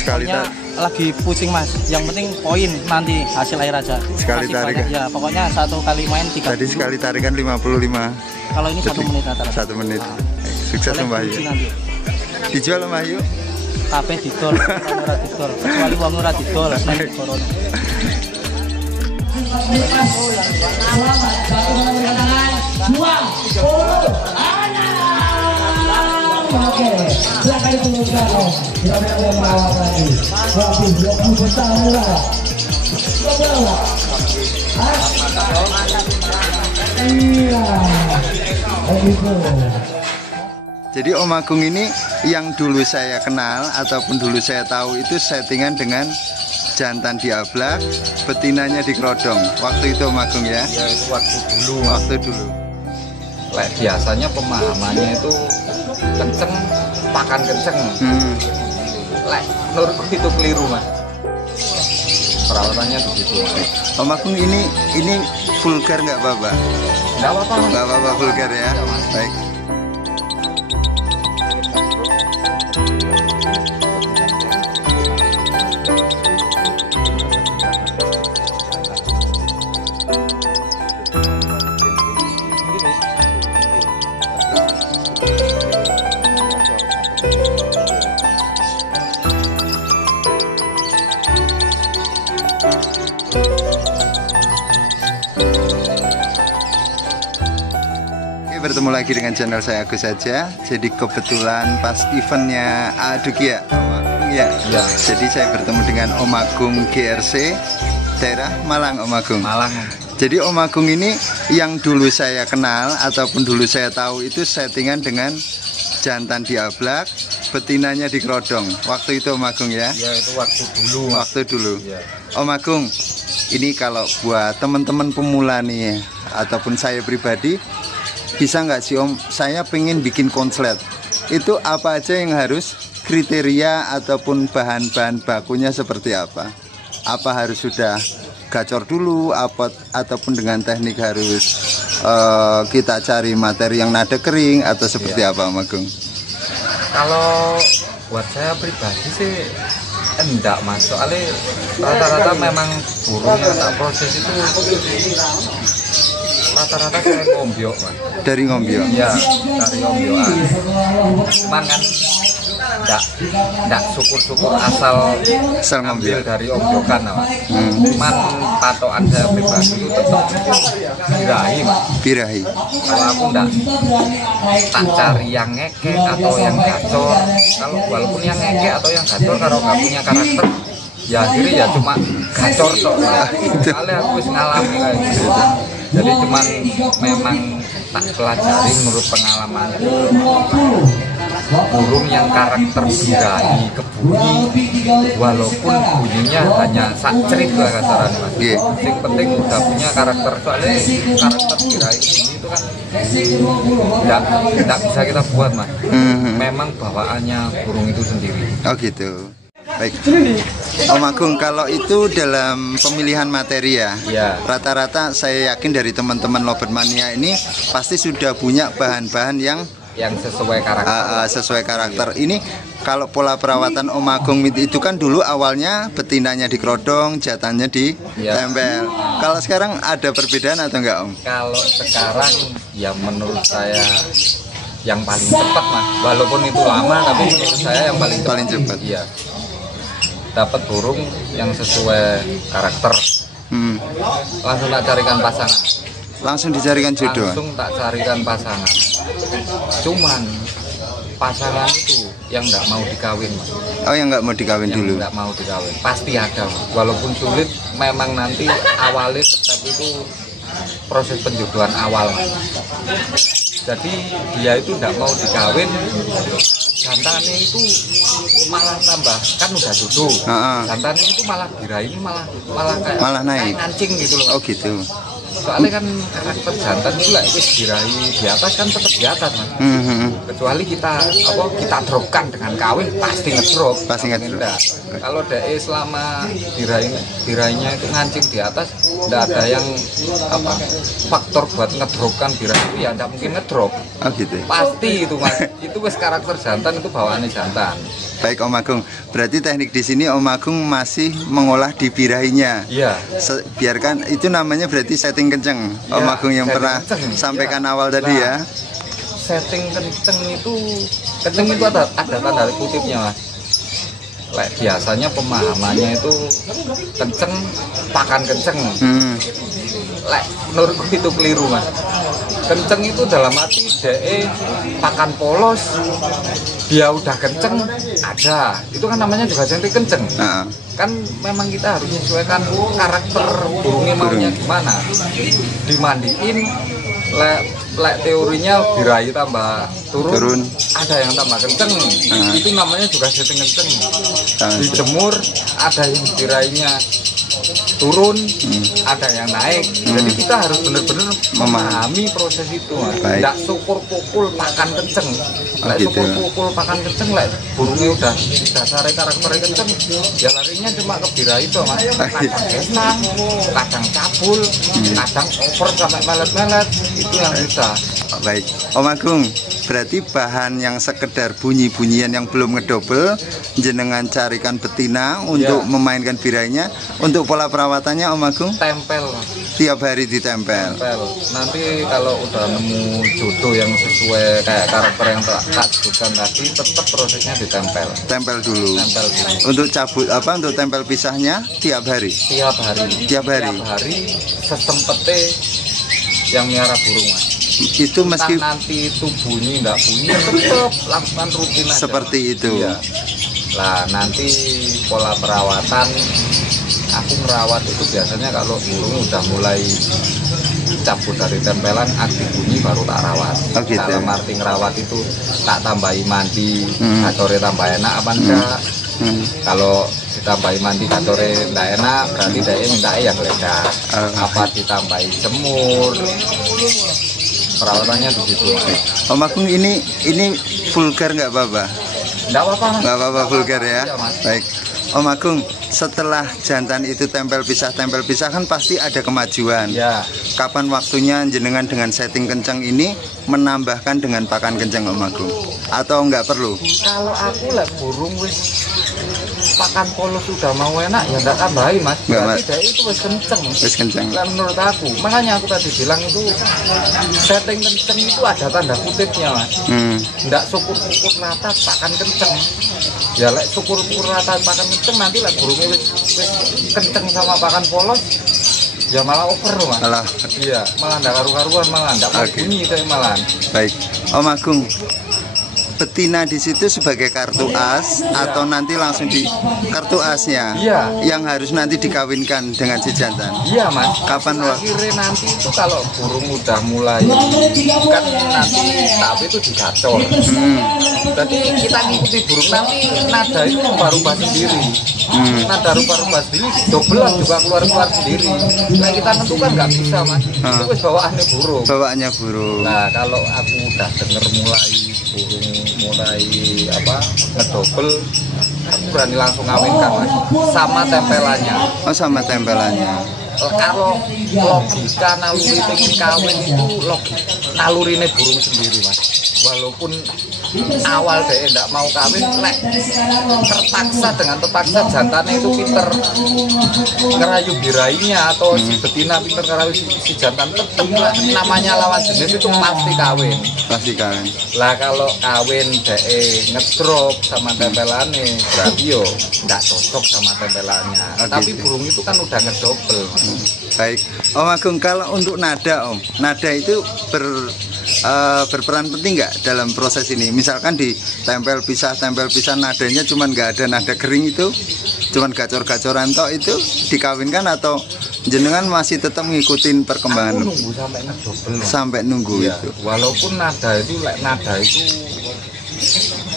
Sekali lagi pusing mas, yang penting poin nanti hasil air aja. Sekali tarikan ya, pokoknya satu kali main 3. Tadi sekali tarikan 55. Kalau ini 1 menit rata-rata. 1 menit. Sukses Mbak Ayu. Dijual Mbak Ayu? Kabeh didol, ora didol. Kecuali wong ora didol, nek corona. Oke, silakan diturunkan loh. Silakan melawat lagi. Lebih 20 besar murah. Iya. Begitu. Jadi Om Agung ini yang dulu saya kenal ataupun dulu saya tahu itu settingan dengan jantan diablak, betinanya dikerodong. Waktu itu Om Agung ya? Ya itu waktu dulu. Waktu dulu. Lek biasanya pemahamannya itu kenceng, pakan kenceng. Lek menurutku itu keliru mas. Perawatannya begitu. Om Agung ini vulgar nggak Bapak? Nggak apa-apa. Nggak apa-apa vulgar ya? Baik. Bertemu lagi dengan channel saya Agus saja. Jadi kebetulan pas eventnya aduk ya Om Agung ya. Ya. Jadi saya bertemu dengan Om Agung GRC daerah Malang Om Agung. Malang. Jadi Om Agung ini yang dulu saya kenal ataupun dulu saya tahu itu settingan dengan jantan diablak, betinanya dikerodong. Waktu itu Om Agung ya? Ya itu waktu dulu. Waktu dulu. Ya. Om Agung, ini kalau buat teman-teman pemula nih ataupun saya pribadi, bisa nggak sih Om, saya pengen bikin konslet. Itu apa aja yang harus kriteria ataupun bahan-bahan bakunya seperti apa? Apa harus sudah gacor dulu ataupun dengan teknik harus kita cari materi yang nada kering atau seperti apa Om Agung? Kalau buat saya pribadi sih enggak mas, soalnya rata-rata memang burungnya tak proses itu rata-rata saya ngombyok mas. Dari ngombyok? Ya, dari ngombyokan. Cuman kan enggak syukur-syukur asal ngambil dari ombyokan mas. Cuman patokan saya pribadi itu tetap birahi mas. Birahi. Kalau aku enggak tak cari yang ngekek atau yang gacor. Kalau walaupun yang ngekek atau yang gacor kalau nggak punya karakter, ya akhirnya ya cuma gacor tok. Soalnya aku wis ngalami kayak gitu. Jadi cuman memang tak pelajari menurut pengalaman burung yang karakter birahi kebunyi, walaupun bunyinya hanya sak cerit lah kasaran mas. Yang penting udah punya karakter, soalnya karakter birahi kebunyi itu kan tidak bisa kita buat mas. Memang bawaannya burung itu sendiri. Oh gitu. Baik, Om Agung, kalau itu dalam pemilihan materi ya, rata-rata saya yakin dari teman-teman Lobermania ini pasti sudah punya bahan-bahan yang sesuai karakter. Sesuai karakter. Ini kalau pola perawatan Om Agung itu kan dulu awalnya betinanya dikerodong, jantannya ditempel. Kalau sekarang ada perbedaan atau enggak Om? Kalau sekarang ya menurut saya yang paling cepat mas, walaupun itu lama tapi menurut saya yang paling cepat. Iya. Dapat burung yang sesuai karakter, langsung tak carikan pasangan. Langsung dicarikan jodoh? Langsung tak carikan pasangan. Cuman pasangan itu yang nggak mau dikawin mas. Oh yang nggak mau dikawin dulu? Nggak mau dikawin, pasti ada mas. Walaupun sulit, memang nanti awalnya tetap itu proses penjodohan awal mas. Jadi dia itu tidak mau dikawin, jantannya itu malah tambah, kan udah duduk. Jantannya itu malah birahi ini malah kayak naik, kayak ngancing gitu loh. Oh gitu. Soalnya kan karakter jantan itu lah wis birahi di atas kan tetap di atas Mas. Kecuali kita dropkan dengan kawin pasti ngedrop. Pasti ngedrop. Kalau DE selama birahinya itu ngancing di atas, tidak ada yang faktor buat ngedropkan birahi itu ya tidak mungkin ngedrop. Oh gitu. Pasti itu Mas. Itu wis karakter jantan, itu bawaannya jantan. Baik Om Agung, berarti teknik di sini Om Agung masih mengolah di birahinya. Iya. Biarkan itu namanya berarti setting kenceng. Ya, Om Agung yang pernah kenceng, sampaikan awal tadi ya. Setting kenceng itu ada tanda kutipnya Mas. Biasanya pemahamannya itu kenceng, pakan kenceng. Menurutku itu keliru Mas. Kenceng itu dalam arti DE pakan polos, dia udah kenceng ada, itu kan namanya juga setting kenceng. Kan memang kita harus menyesuaikan karakter burungnya maunya gimana. Dimandiin, teorinya birahi tambah turun, ada yang tambah kenceng, itu namanya juga setting kenceng. Dijemur, ada yang birahinya turun, ada yang naik. Jadi kita harus benar-benar memahami proses itu Mas. Tidak syukur-pukul pakan kenceng. Syukur-pukul pakan kenceng burungnya udah dasarnya karakternya kenceng, ya larinya cuma ke birahi itu Mas. Kadang gesang, kadang cabul, kadang over sampai melet-melet, itu yang susah. Baik, Om Agung, berarti bahan yang sekedar bunyi-bunyian yang belum ngedobel, jenengan carikan betina untuk memainkan birahinya. Untuk pola perawatannya Om Agung? Tempel. Tiap hari ditempel. Nanti kalau udah nemu jodoh yang sesuai kayak karakter yang tak sebutkan tadi, tetap prosesnya ditempel. Tempel dulu. Untuk cabut untuk tempel pisahnya tiap hari? Tiap hari. Tiap hari sesempetnya yang miara burung Mas. Itu meski nanti itu bunyi nggak bunyi tetap lakukan rutin aja. Seperti itu. Iya. Lah nanti pola perawatan aku merawat itu biasanya kalau burung udah mulai cabut dari tempelan aktif bunyi baru tak rawat. Dalam arti ngerawat itu tak tambahi mandi, gacore tambah enak apa enggak. Kalau ditambahi mandi gacore enggak enak, berarti dia minta yang geledah. Apa ditambahi semur. Perawatannya begitu. Om Agung ini vulgar nggak apa-apa? Nggak apa-apa. Nggak apa-apa vulgar ya. Iya, baik. Om Agung, setelah jantan itu tempel pisah kan pasti ada kemajuan. Ya. Kapan waktunya jenengan dengan setting kencang ini menambahkan dengan pakan kencang Om Agung? Atau nggak perlu? Kalau aku burung wis pakan polos sudah mau enak ya nggak tambahin Mas. Berarti dia itu wis kenceng. Wis kenceng. Dan menurut aku, makanya aku tadi bilang itu setting kenceng itu ada tanda kutipnya Mas. Nggak syukur-syukur rata pakan kenceng. Ya syukur-syukur rata pakan kenceng, nanti burungnya wis kenceng sama pakan polos, ya malah over Mas. Iya, malah nggak karu-karuan, malah nggak bunyi itu malah. Baik, Om Agung, betina di situ sebagai kartu as atau nanti langsung di kartu asnya yang harus nanti dikawinkan dengan si jantan? Iya Mas. Kapan akhirnya nanti itu kalau burung udah mulai kan nanti tapi itu digacor. Berarti kita ngikuti burung nanti nada itu rubah-rubah sendiri. Nada rubah-rubah sendiri, dobelan juga keluar-keluar sendiri. Nah kita tentukan nggak bisa Mas. Itu wis bawaannya burung. Bawaannya burung. Nah kalau aku udah denger mulai burung mulai ngedobel, aku berani langsung ngawinkan Mas, sama tempelannya. Oh sama tempelannya. Kalau logika naluri pengen kawin itu nalurine burung sendiri Mas. Walaupun awal dia tidak mau kawin, terpaksa jantannya itu pinter ngerayu birahinya atau si betina pinter ngerayu si jantan, tetap namanya lawan jenis itu pasti kawin. Pasti kawin. Lah kalau kawin dia ngedrop sama tempelannya, berarti yo nggak cocok sama tempelannya. Tapi burung itu kan udah ngedobel. Baik, Om Agung, kalau untuk nada nada itu berperan penting nggak dalam proses ini? Misalkan di tempel pisah nadanya cuman nggak ada nada kering itu, cuman gacor-gacoran tok, itu dikawinkan atau jenengan masih tetap ngikutin perkembangan. Aku nunggu sampai ngedobel Mas. Sampai nunggu Iya, itu. walaupun nada itu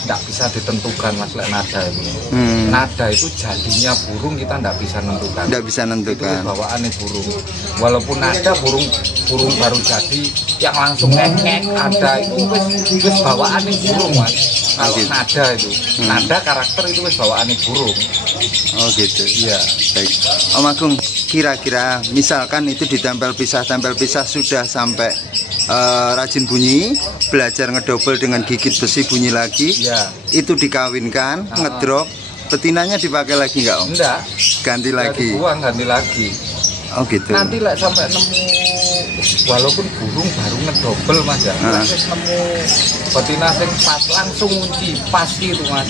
tidak bisa ditentukan Mas, nada itu. Nada itu jadinya burung kita tidak bisa nentukan. Tidak bisa Itu nentukan. bawaannya burung. Walaupun nada burung baru jadi yang langsung ngek ada itu wis bawaannya burung Mas. Kalau gitu. nada itu, nada karakter itu wis bawaannya burung. Oh gitu. Iya. Baik. Om Agung, kira-kira misalkan itu ditempel pisah sudah sampai rajin bunyi, belajar ngedobel dengan gigit besi bunyi lagi, Iya. itu dikawinkan, ngedrop, betinanya dipakai lagi nggak Om? Enggak. Ganti lagi. Buang ganti lagi. Oh gitu. Nanti lah sampai nemu, walaupun burung baru ngedobel Mas ya, terus nemu betina sing pas langsung kunci pasti itu Mas.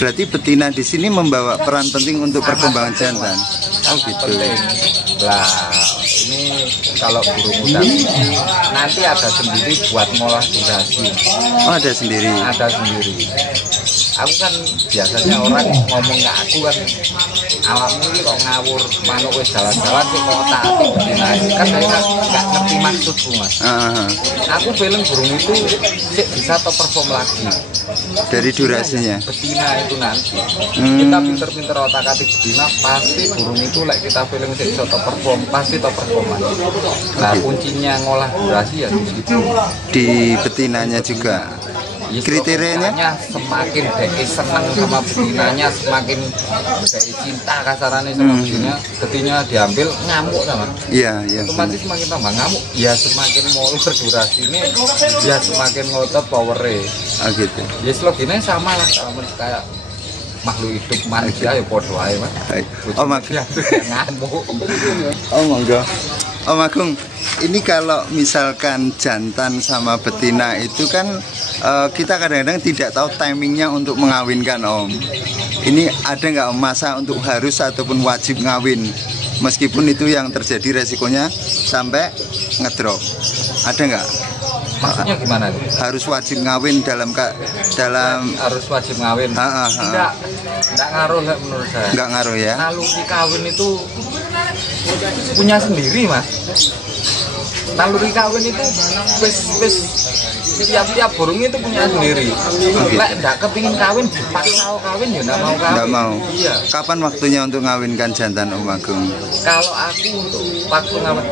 Berarti betina di sini membawa peran penting untuk perkembangan jantan. Oh gitu. Penting. Lah ini kalau burung muda nanti ada sendiri buat ngolah durasi. Oh ada sendiri. Ada sendiri. Aku kan biasanya orang ngomong ke aku kan, awakmu ini kok ngawur, manuk wis jalan-jalan sih kok taati betina. Kan saya nggak ngerti maksudku Mas. Aku film burung itu sih bisa top perform lagi. Dari durasinya. Betina itu nanti kita pinter-pinter otak-atik betina, pasti burung itu like kita film sih bisa top perform, pasti top perform. Nah kuncinya ngolah durasi ya di situ. Di betinanya juga. Ya, kriterianya semakin DE senang sama betinanya, semakin DE cinta kasarannya sama betina diambil ngamuk sama. Iya, iya. Otomatis semakin tambah ngamuk, ya semakin molor durasinya, ya semakin ngotot powernya. Oh gitu. Ya slogannya sama lah sama kayak makhluk hidup manusia ya podo aja Mas. Baik. Om Agung. Ngamuk. Oh monggo. Om Agung, ini kalau misalkan jantan sama betina itu kan kita kadang-kadang tidak tahu timingnya untuk mengawinkan Om. Ini ada nggak Om masa untuk harus ataupun wajib ngawin? Meskipun itu yang terjadi resikonya sampai ngedrop. Ada nggak? Maksudnya gimana tuh? Harus wajib ngawin dalam Harus wajib ngawin. Enggak ngaruh ya menurut saya. Enggak ngaruh ya. Naluri kawin itu punya sendiri Mas. Naluri kawin itu wis tiap burung itu punya sendiri. Lek ndak kepingin kawin dipaksa kawin ya ndak mau kawin. Nggak mau. Iya. Kapan waktunya untuk ngawinkan jantan Om Agung? Kalau aku untuk waktu ngawin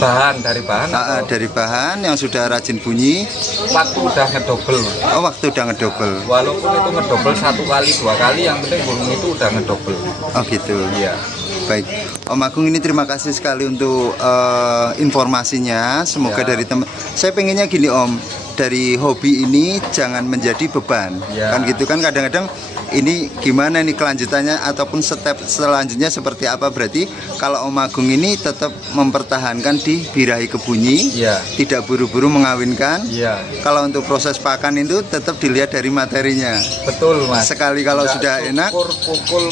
bahan dari bahan. Dari bahan yang sudah rajin bunyi. Waktu udah ngedobel. Oh waktu udah ngedobel. Walaupun itu ngedobel 1 kali 2 kali, yang penting burung itu udah ngedobel. Oh gitu. Iya. Baik, Om Agung ini terima kasih sekali untuk informasinya. Semoga dari teman. Saya pengennya gini Om, dari hobi ini jangan menjadi beban. Kan gitu kan kadang-kadang ini gimana nih kelanjutannya ataupun step selanjutnya seperti apa. Berarti kalau Om Agung ini tetap mempertahankan di birahi kebunyi, tidak buru-buru mengawinkan. Kalau untuk proses pakan itu tetap dilihat dari materinya. Betul Mas. Sekali kalau sudah enak, pukul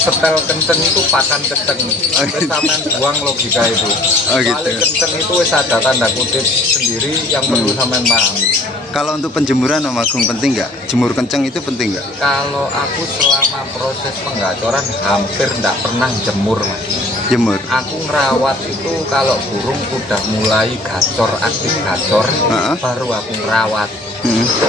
setel kenceng itu pakan kenceng. Wis sampean buang logika itu. Paling kenceng itu wis ada tanda kutip sendiri yang perlu sampean pahami. Kalau untuk penjemuran Om Agung penting nggak? Jemur kenceng itu penting nggak? Kalau aku selama proses penggacoran hampir nggak pernah jemur Mas. Jemur. Aku ngerawat itu kalau burung udah mulai gacor, aktif gacor, baru aku ngerawat.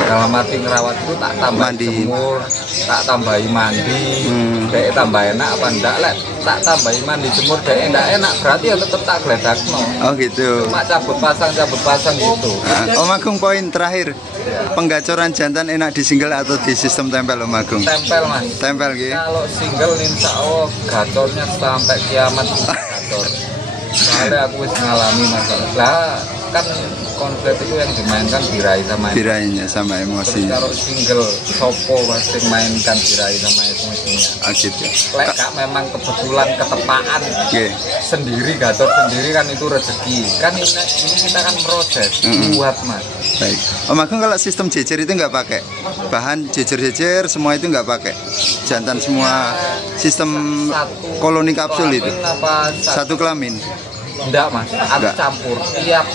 Dalam arti ngerawat itu tak tambah jemur, tak tambahi mandi, dek tambah enak apa enggak lah, tak tambahi mandi jemur dek enggak enak berarti ya tetep tak gledakno. Oh gitu. Cuma cabut pasang gitu. Om Agung poin terakhir, penggacoran jantan enak di single atau di sistem tempel Om Agung? Tempel Mas. Tempel gitu. Kalau single insya Allah gacornya sampai kiamat gacor. Soalnya aku wis ngalami masalah. Lah kan konflik itu yang dimainkan birahi sama birahinya sama emosinya. Kalau single sopo pasti mainkan birahi sama emosinya. Gitu. Lek kak memang kebetulan ketepaan sendiri gacor sendiri kan itu rezeki. Kan ini kita kan proses buat Mas. Baik. Om Agung kalau sistem jejer itu nggak pakai bahan jejer-jejer semua itu nggak pakai jantan semua sistem koloni kapsul itu satu kelamin. Enggak Mas, aku campur tiap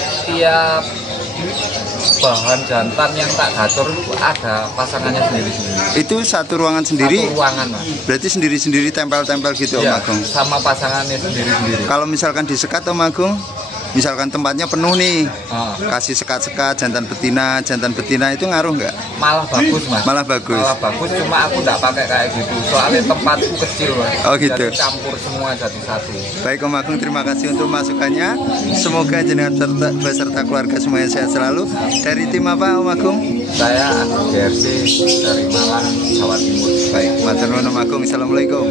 bahan jantan yang tak gacor itu ada pasangannya sendiri-sendiri. Itu satu ruangan sendiri? Satu ruangan, Mas. Berarti sendiri-sendiri tempel-tempel gitu Om Ya, Agung? sama pasangannya sendiri-sendiri. Kalau misalkan disekat Om Agung, misalkan tempatnya penuh nih, Ah. kasih sekat-sekat jantan betina itu ngaruh nggak? Malah bagus, Mas. Malah bagus. Malah bagus, cuma aku nggak pakai kayak gitu. Soalnya tempatku kecil, Mas. Oh, gitu. Jadi campur semua jadi satu. Baik Om Agung, terima kasih untuk masukannya. Semoga jenengan beserta keluarga semuanya sehat selalu. Dari tim apa Om Agung? Saya GRC dari Malang, Jawa Timur. Baik, matur nuwun Om Agung. Assalamualaikum.